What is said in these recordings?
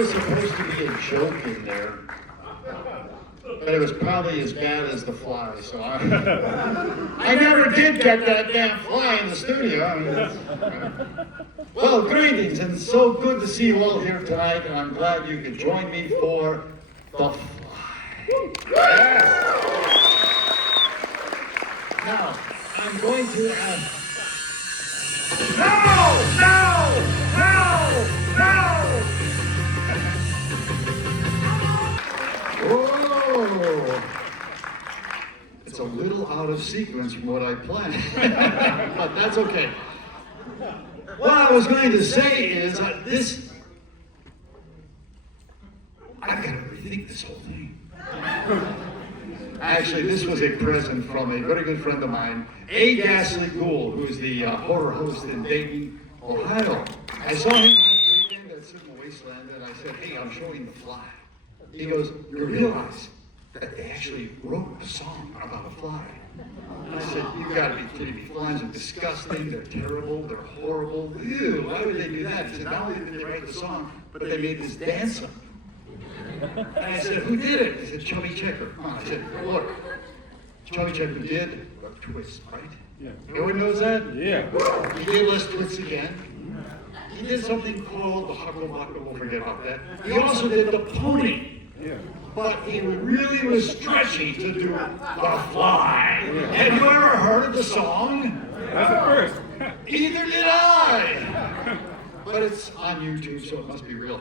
was supposed to be a joke in there, but it was probably as bad as the fly, so I never did get that damn fly in the studio. I mean, well, greetings, and it's so good to see you all here tonight, and I'm glad you could join me for The Fly. Yes. Now, I'm going to Whoa! It's a little out of sequence from what I planned, but that's okay. What I was going to say is this. I've got to rethink this whole thing. Actually, this was a present from a very good friend of mine, A. Gore, who's the horror host in Dayton, Ohio. I saw him last weekend at Cinema Wasteland, and I said, "Hey, I'm showing The Fly." He goes, "You realize that they actually wrote a song about a fly?" And I said, "You've got to be kidding me. Flies are disgusting, they're terrible, they're horrible. Ew, why would they do that?" He said, "Not only did they write the song, but they made this dance up." And I said, "Who did it?" He said, "Chubby Checker." I said, "Look, Chubby Checker did a twist, right? Yeah. Everyone knows that? Yeah. He did Let's Twist Again. He did something called the Huckle Buckle, we'll forget about that. He also did the Pony. Yeah. But he really was stretchy to do The Fly. Yeah. Have you ever heard the song? That's the first. Either did I. But it's on YouTube, so it must be real.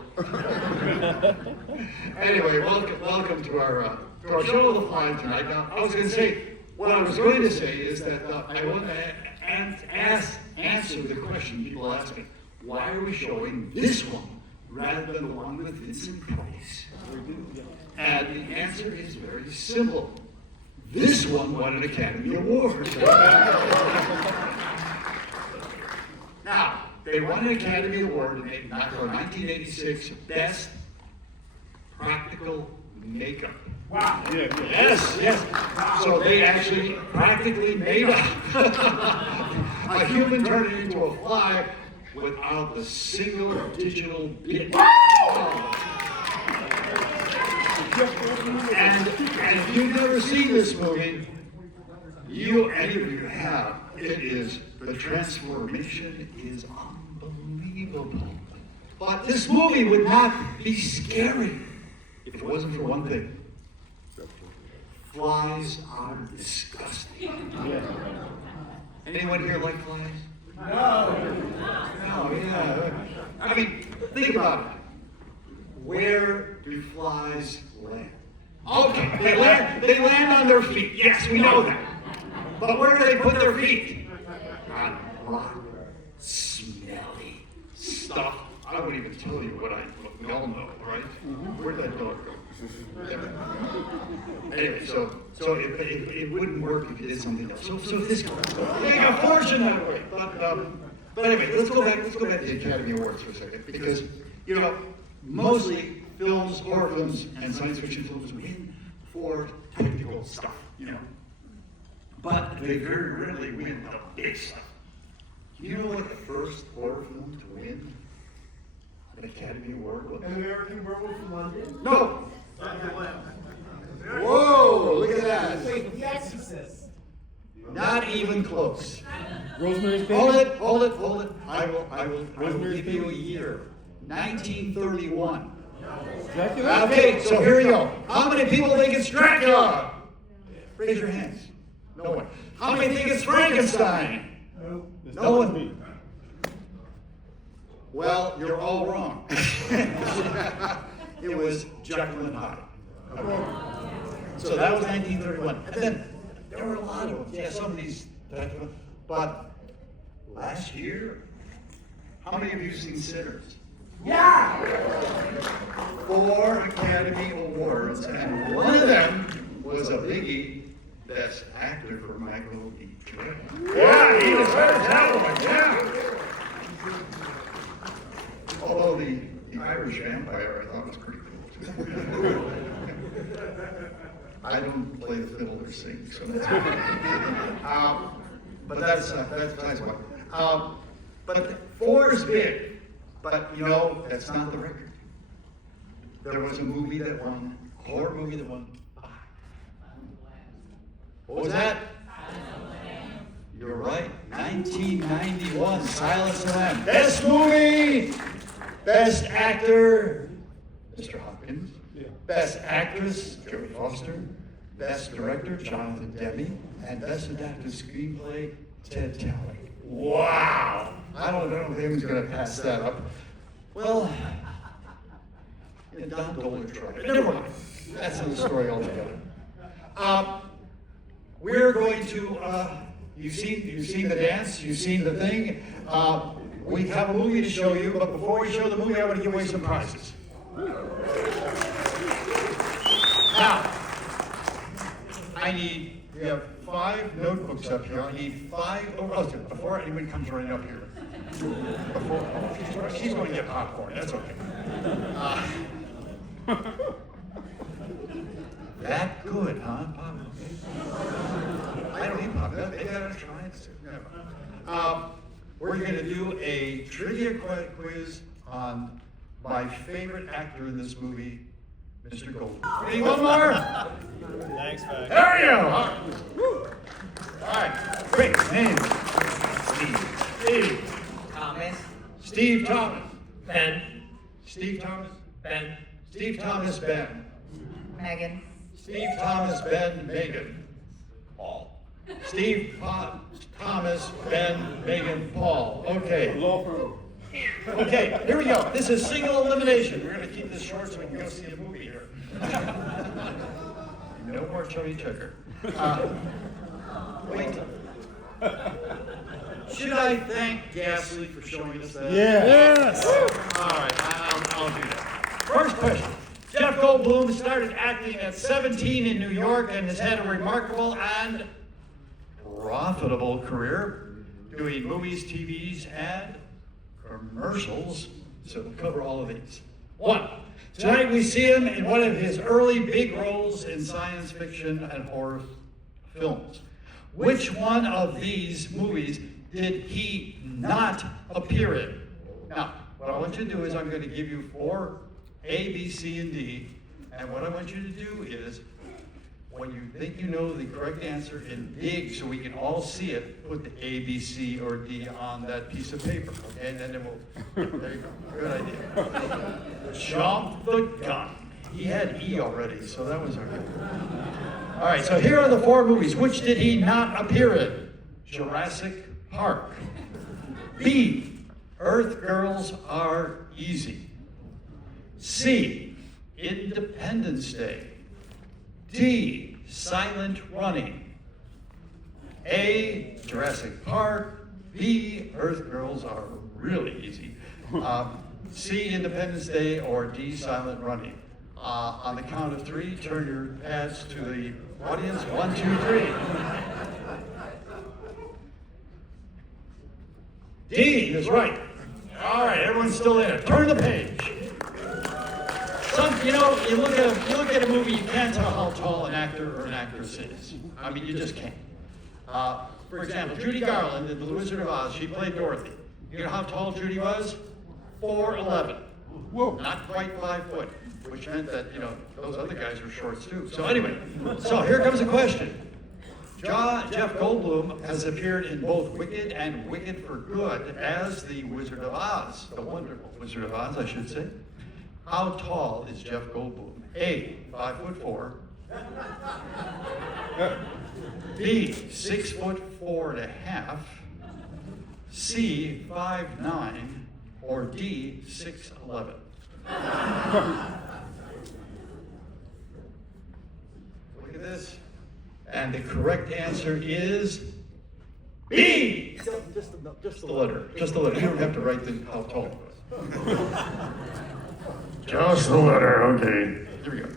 Anyway, welcome to our show of The Fly tonight. Now, I was going to say, what I was going to say is that I want to answer the question people ask me. Why are we showing this one rather than the one with Vincent Price? And the answer is very simple. This one won an Academy Award. Now, they won an Academy Award for 1986 Best Practical Makeup. Wow. Yeah. Yes. So they actually practically made a human turning into a fly without a single digital bit. And if you've never seen this movie, any of you have, the transformation is unbelievable. But this movie would not be scary if it wasn't for one thing. Flies are disgusting. Anyone here like flies? No, yeah. I mean, think about it. Where do flies land? Okay, they land on their feet. Yes, we know that. But where do they put their feet? On rock, smelly stuff. I wouldn't even tell you what we all know, right? Where'd that dog go? Anyway, so it wouldn't work if you did something else. So this guy, make a fortune that way. But anyway, let's go back to the Academy Awards for a second, because mostly films, horror films, and science fiction films win for technical stuff, But they very rarely win the big stuff. You know what the first horror film to win an Academy Award was? An American Werewolf in London? No! Whoa, look at that. Wait, The Exorcist. Not even close. Rosemary's Baby? Hold it. I will give you a year. 1931. Dracula? Okay, so here we go. How many people think it's Dracula? Raise your hands. No one. How many think it's Frankenstein? No one. Well, you're all wrong. It was Jekyll and Hyde. Okay. So that was 1931. And then there were a lot of them. Yeah, some of these. But last year, how many of you seen Sinners? Yeah! 4 Academy Awards, and one of them was a biggie, Best Actor for Michael E. Jordan. Yeah, he deserves that one, yeah! Although the Irish Vampire I thought was pretty cool. I don't play the fiddle or sing, so that's good. But that's besides what. But 4 is big. But that's not the record. there was a movie that won, a horror movie that won 5. What was that? You're right, 1991, Silence of the Lambs. Best movie, best actor, Mr. Hopkins. Best actress, Jodie Foster. Best director, Jonathan Demme. And best adapted screenplay, Ted Talbot. Wow! I don't know if anyone's going to pass that up. Well, yeah, Don Doler tried. Never mind. That's another story altogether. We're going to, you've seen the dance, you've seen the thing. We have a movie to show you, but before we show the movie, I want to give away some prizes. Now, we have 5 notebooks up here. I need 5, before anyone comes running up here. She's going to get popcorn, that's okay. That good, huh? Popcorn. I don't eat popcorn. They gotta try it. We're gonna do a trivia quiz on my favorite actor in this movie, Mr. Gold. Need one more? Thanks, man. There we go. All right. Great name. Steve. Thomas. Steve Thomas. Ben. Steve Thomas. Ben. Steve Thomas. Ben. Megan. Steve Thomas. Ben. Megan. Paul. Steve Thomas. Ben. Megan. Paul. Okay. Law firm. Okay, here we go. This is single elimination. We're going to keep this short so we can go see a movie here. No more chubby checker. Wait. Should I thank Ghastly for showing us that? Yes. All right, I'll do that. First question. Jeff Goldblum started acting at 17 in New York and has had a remarkable and profitable career doing movies, TVs, and commercials. So we'll cover all of these. 1. Tonight we see him in one of his early big roles in science fiction and horror films. Which one of these movies did he not appear in? Now, what I want you to do is I'm going to give you 4 A, B, C, and D, and what I want you to do is, when you think you know the correct answer in big, so we can all see it, put the A, B, C, or D on that piece of paper, okay? And then we'll, there you go, good idea. Jump the gun. He had E already, so that was okay. All right, so here are the 4 movies. Which did he not appear in? Jurassic Park. B, Earth Girls Are Easy. C, Independence Day. D, Silent Running. A, Jurassic Park. B, Earth Girls Are Really Easy. C, Independence Day, or D, Silent Running. On the count of 3, turn your pads to the audience. 1, 2, 3. D is right. All right, everyone's still in it. Turn the page. You look at a movie, you can't tell how tall an actor or an actress is. I mean, you just can't. For example, Judy Garland in The Wizard of Oz, she played Dorothy. You know how tall Judy was? 4'11". Whoa. Not quite 5 foot, which meant that, those other guys were shorts too. So anyway, so here comes a question. Jeff Goldblum has appeared in both Wicked and Wicked for Good as the Wizard of Oz, the wonderful Wizard of Oz, I should say. How tall is Jeff Goldblum? A, 5'4". B, 6'4.5". C, 5'9", or D, 6'11". Look at this. And the correct answer is B. Just the letter. Just the letter. You don't have to write how tall it was. Just the letter. Okay. Here we go.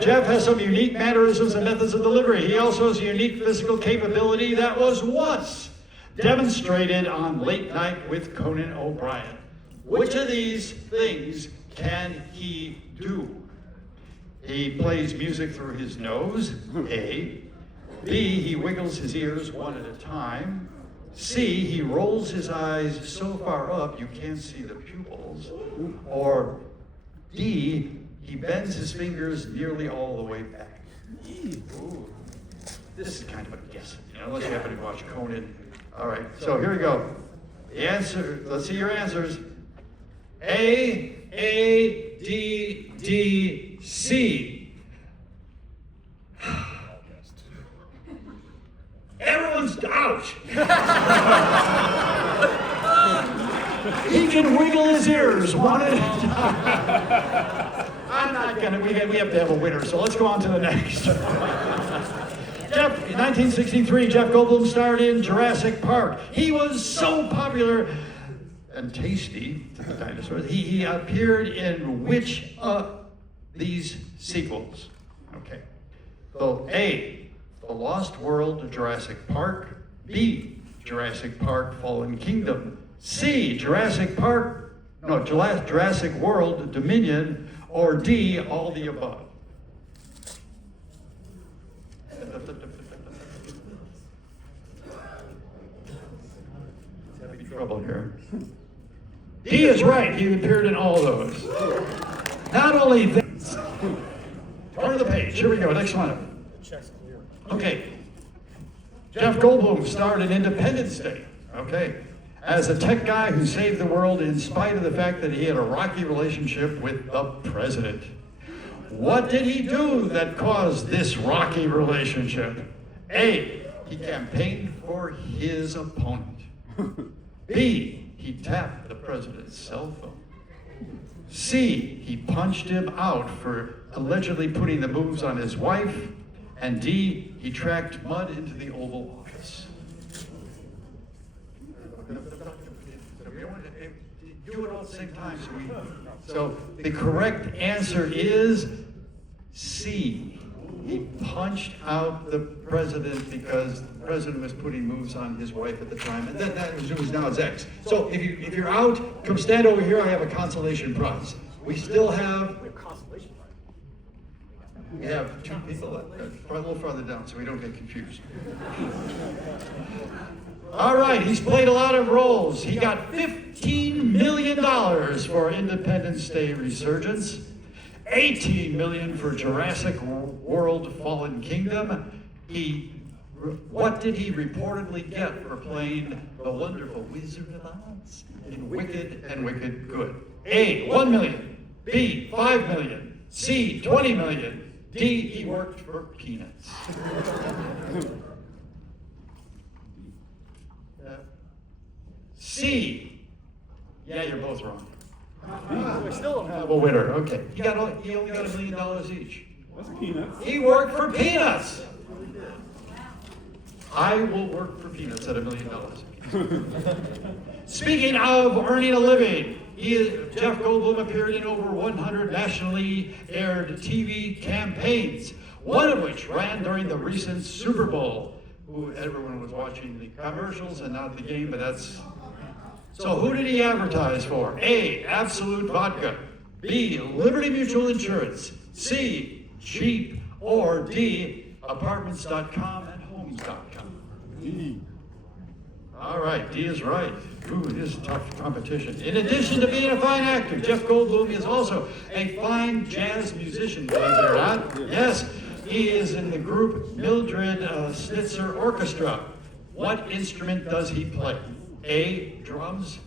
Jeff has some unique mannerisms and methods of delivery. He also has a unique physical capability that was once demonstrated on Late Night with Conan O'Brien. Which of these things can he do? He plays music through his nose, A. B, he wiggles his ears one at a time. C, he rolls his eyes so far up you can't see the pupils. Or D, He bends his fingers nearly all the way back. Ooh. This is kind of a guess, unless you happen to watch Conan. All right, so here we go. The answer, let's see your answers. A, D, D, C. Everyone's out. He can wiggle his ears one at a time. I'm not gonna, we have to have a winner, so let's go on to the next. In 1963, Jeff Goldblum starred in Jurassic Park. He was so popular and tasty to the dinosaurs. He appeared in which of these sequels? Okay. So A, The Lost World of Jurassic Park. B, Jurassic Park Fallen Kingdom. C, Jurassic World Dominion. Or D, all the above. Having trouble here. D is right. He appeared in all those. Not only this. Turn to the page. Here we go. Next one. Okay. Jeff Goldblum starred in Independence Day. Okay. As a tech guy who saved the world in spite of the fact that he had a rocky relationship with the president. What did he do that caused this rocky relationship? A, he campaigned for his opponent. B, he tapped the president's cell phone. C, he punched him out for allegedly putting the moves on his wife. And D, he tracked mud into the Oval Office. Do it all at the same time. So the correct answer is C. He punched out the president because the president was putting moves on his wife at the time, and that was now his ex. So if you're out, come stand over here. I have a consolation prize. We still have. We have two people a little farther down, so we don't get confused. All right, he's played a lot of roles. He got $15 million for Independence Day Resurgence, $18 million for Jurassic World Fallen Kingdom. What did he reportedly get for playing the wonderful Wizard of Oz in Wicked and Wicked Good? A, $1 million. B, $5 million. C, $20 million. D, he worked for peanuts. C. Yeah, you're both wrong. We still don't have a winner. Okay. He only got $1 million each. That's peanuts. He worked for peanuts. I will work for peanuts at $1 million. Speaking of earning a living, Jeff Goldblum appeared in over 100 nationally aired TV campaigns, one of which ran during the recent Super Bowl. Everyone was watching the commercials and not the game, but that's... So who did he advertise for? A, Absolute Vodka. B, Liberty Mutual Insurance. C, Jeep. Or D, Apartments.com and Homes.com. D. All right, D is right. Ooh, this is tough competition. In addition to being a fine actor, Jeff Goldblum is also a fine jazz musician, believe it or not. Yes, he is in the group Mildred Snitzer Orchestra. What instrument does he play? A, drums,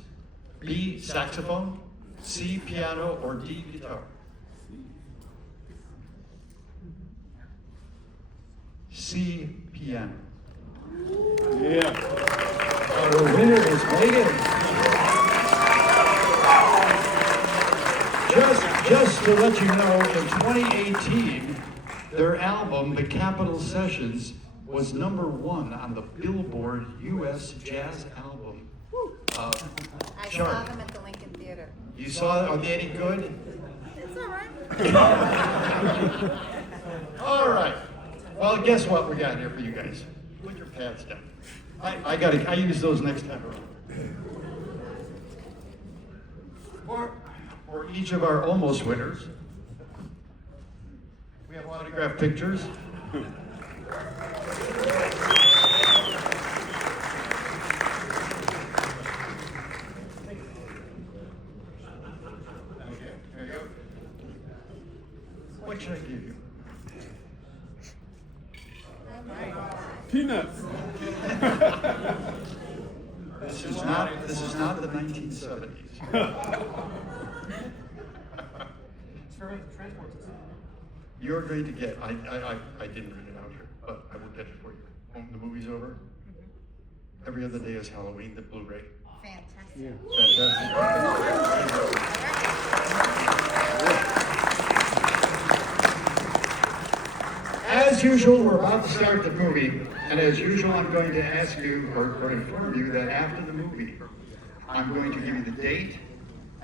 B, saxophone, C, piano, or D, guitar? C, piano. Yeah. Our winner is Megan. Just to let you know, in 2018, their album, The Capitol Sessions, was #1 on the Billboard U.S. Jazz Album I saw chart. them at the Lincoln Theater. You saw it? Are they any good? It's all right. All right. Well, guess what we got here for you guys? Put your pads down. I use those next time around. For each of our almost winners, we have autographed pictures. Okay, there you go. what should I give you? Peanuts. This is not the 1970s. It's for transport system. You're going to get, I didn't read it out here, but I will get it for you. When the movie's over, every other day is Halloween, the Blu-ray. Fantastic. As usual, we're about to start the movie, and as usual, I'm going to ask you, or inform you, that after the movie, I'm going to give you the date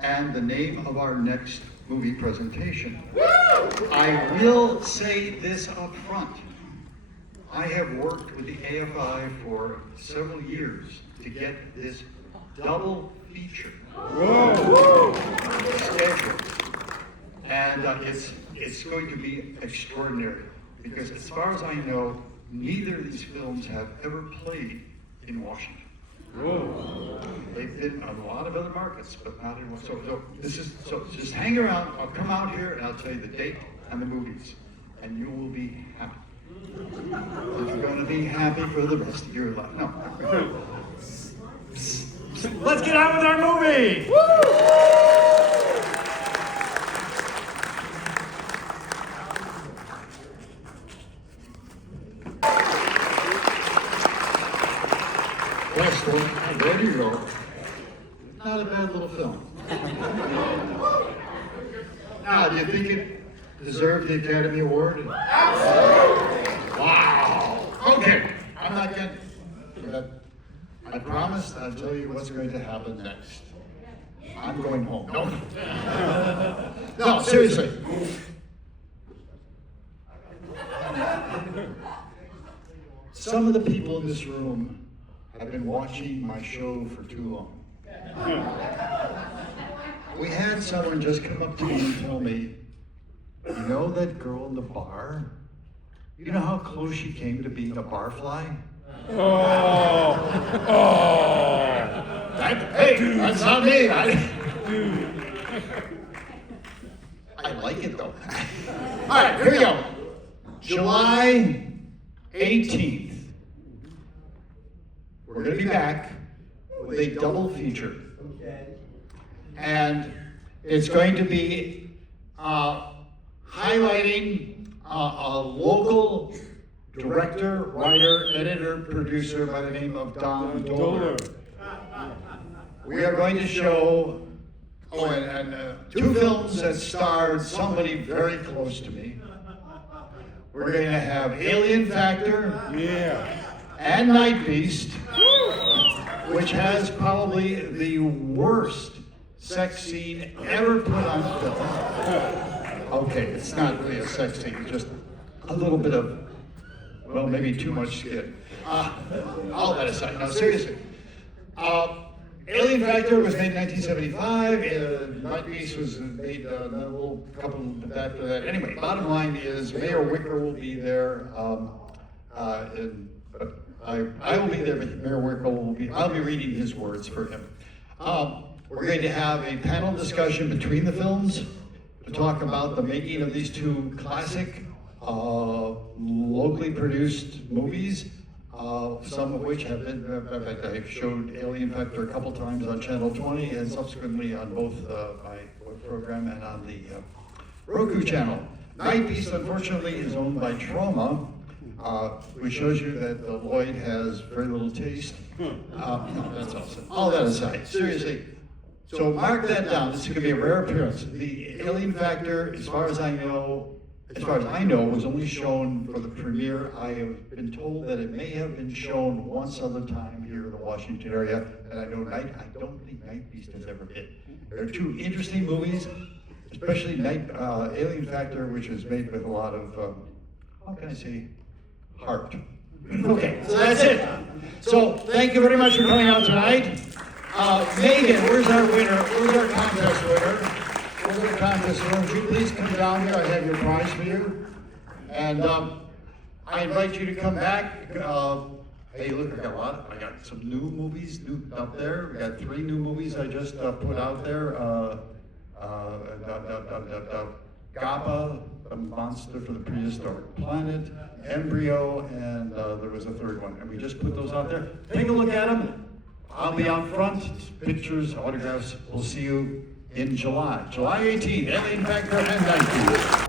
and the name of our next movie presentation. I will say this up front. I have worked with the AFI for several years to get this double feature scheduled. And it's going to be extraordinary because as far as I know, neither of these films have ever played in Washington. They've been on a lot of other markets, but not in Washington. So just hang around. I'll come out here and I'll tell you the date and the movies, and you will be happy. You're going to be happy for the rest of your life. No. Let's get on with our movie. Last one, there you go. Not a bad little film. Now, do you think it deserved the Academy Award? Wow. Okay, I'm not getting. I promise I'll tell you what's going to happen next. I'm going home. No. No, seriously. Some of the people in this room have been watching my show for too long. We had someone just come up to me and tell me, you know that girl in the bar? You know how close she came to being a barfly? Hey, that's not me. I like it though. All right, here we go. July 18th. We're going to be back with a double feature. Okay. And it's going to be highlighting a local director, writer, editor, producer by the name of Don Doler. We are going to show two films that starred somebody very close to me. We're going to have Alien Factor and Night Beast, which has probably the worst sex scene ever put on film. Okay, it's not really a sex scene, it's just a little bit of, well, maybe too much skin. All that aside, no, seriously. Alien Factor was made in 1975, Night Beast was made a little couple after that. Anyway, bottom line is Mayor Wicker will be there. I will be there, but Mayor Wicker will be, I'll be reading his words for him. We're going to have a panel discussion between the films to talk about the making of these two classic, locally produced movies. Some of which have been, in fact, I've showed Alien Factor a couple times on Channel 20 and subsequently on both my web program and on the Roku channel. Night Beast, unfortunately, is owned by Troma, which shows you that Lloyd has very little taste. No, that's awesome. All that aside, seriously. So mark that down. This is going to be a rare appearance. The Alien Factor, as far as I know, was only shown for the premiere. I have been told that it may have been shown once other time here in the Washington area, and I don't think Night Beast has ever been. They're two interesting movies, especially Alien Factor, which is made with a lot of, how can I say, heart. Okay, so that's it. So thank you very much for coming out tonight. Megan, where's our winner? Where's our contest winner? Would you please come down here? I have your prize for you. And I invite you to come back. Hey, look, I got some new movies up there. We got 3 new movies I just put out there. GAPA, Monster for the Prehistoric Planet, Embryo, and there was a third one. And we just put those out there. Take a look at them. I'll be out front. Pictures, autographs. We'll see you in July. July 18th, Alien Factor and 19th.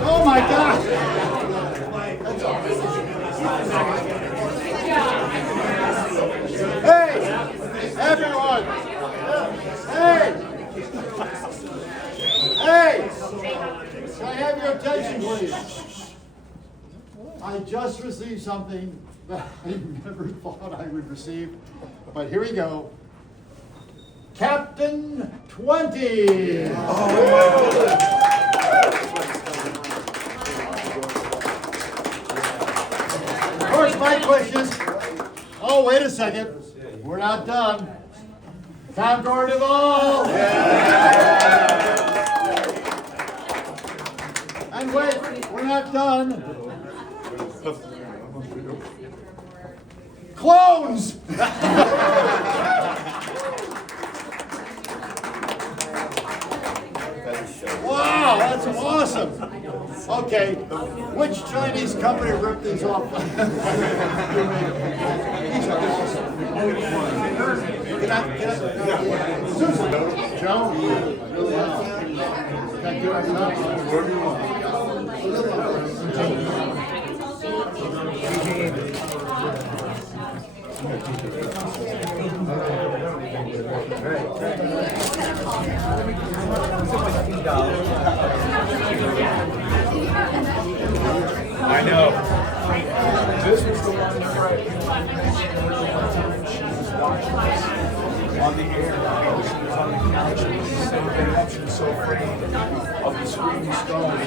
Oh my God! Hey, everyone! Hey! Hey! Can I have your attention, please? I just received something that I never thought I would receive, but here we go. Captain 20! Of course, my question is, oh, wait a second. We're not done. Time Gore Duvall! And wait, we're not done. Clones! Wow, that's awesome. Okay, which Chinese company ripped these off? Susan, Joe? Thank you very much. I know. This was the one that she was watching us on the air. She was on the couch and she was so afraid of the screaming stone.